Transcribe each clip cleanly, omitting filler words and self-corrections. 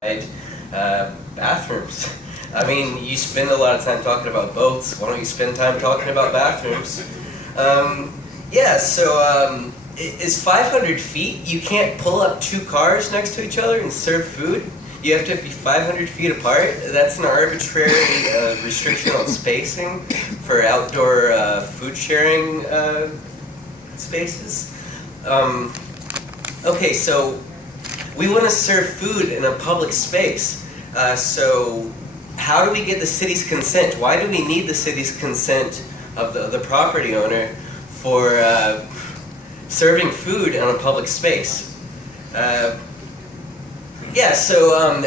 Bathrooms. I mean, you spend a lot of time talking about boats. Why don't you spend time talking about bathrooms? Yeah, so is 500 feet? You can't pull up two cars next to each other and serve food? You have to be 500 feet apart? That's an arbitrary restriction on spacing for outdoor food sharing spaces. Okay, so we want to serve food in a public space. So how do we get the city's consent? Why do we need the city's consent of the property owner for serving food on a public space? Yeah, so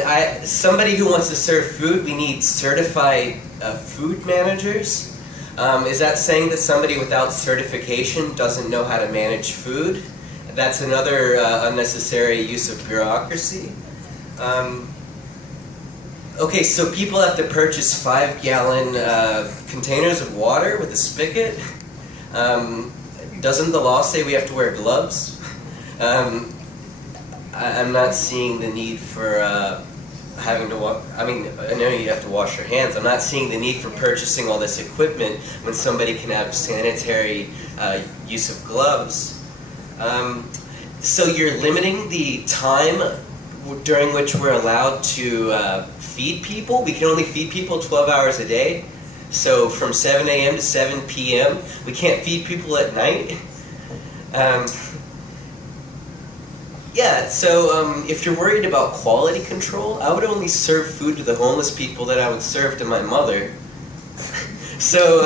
somebody who wants to serve food, we need certified food managers. Is that saying that somebody without certification doesn't know how to manage food? That's another unnecessary use of bureaucracy. Okay, so people have to purchase 5-gallon containers of water with a spigot. Doesn't the law say we have to wear gloves? I'm not seeing the need for having to wash. I mean, I know you have to wash your hands. I'm not seeing the need for purchasing all this equipment when somebody can have sanitary use of gloves. So you're limiting the time during which we're allowed to feed people. We can only feed people 12 hours a day. So from 7 a.m. to 7 p.m. we can't feed people at night. Yeah, so if you're worried about quality control, I would only serve food to the homeless people that I would serve to my mother. So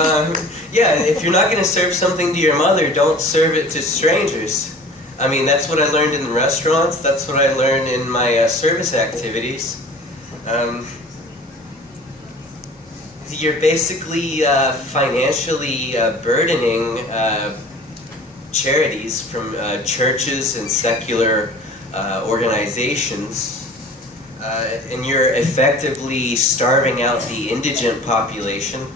yeah, if you're not going to serve something to your mother, don't serve it to strangers. I mean, that's what I learned in restaurants, that's what I learned in my service activities. You're basically financially burdening charities from churches and secular organizations, and you're effectively starving out the indigent population,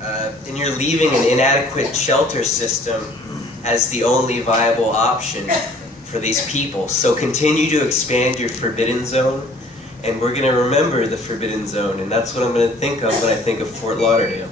and you're leaving an inadequate shelter system as the only viable option for these people. So continue to expand your forbidden zone, and we're going to remember the forbidden zone, and that's what I'm going to think of when I think of Fort Lauderdale.